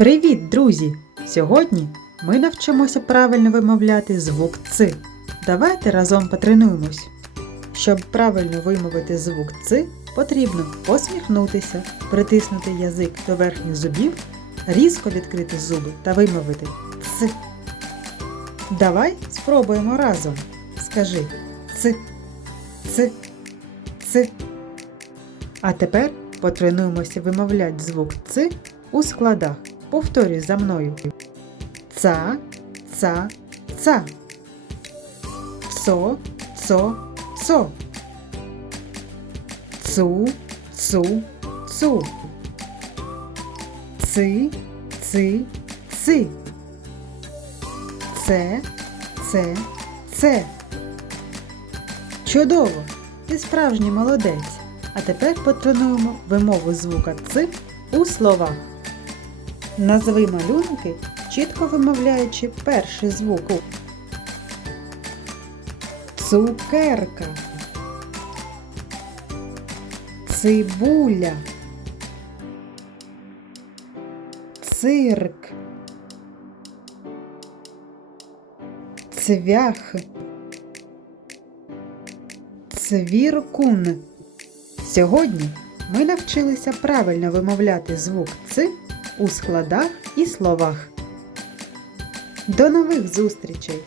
Привіт, друзі! Сьогодні ми навчимося правильно вимовляти звук Ц. Давайте разом потренуємось. Щоб правильно вимовити звук Ц, потрібно посміхнутися, притиснути язик до верхніх зубів, різко відкрити зуби та вимовити Ц. Давай спробуємо разом. Скажи Ц, Ц, Ц. А тепер потренуємося вимовляти звук Ц у складах. Повторюй за мною. Ца, ца, ца. Цо, цо, цо. Цу, цу, цу. Ци, ци, ци. Це, це, це. Чудово! Ти справжній молодець. А тепер потренуємо вимову звука Ц у словах. Назви малюнки, чітко вимовляючи перший звук. Цукерка. Цибуля. Цирк. Цвях. Цвіркун. Сьогодні ми навчилися правильно вимовляти звук Ц у складах і словах. До нових зустрічей!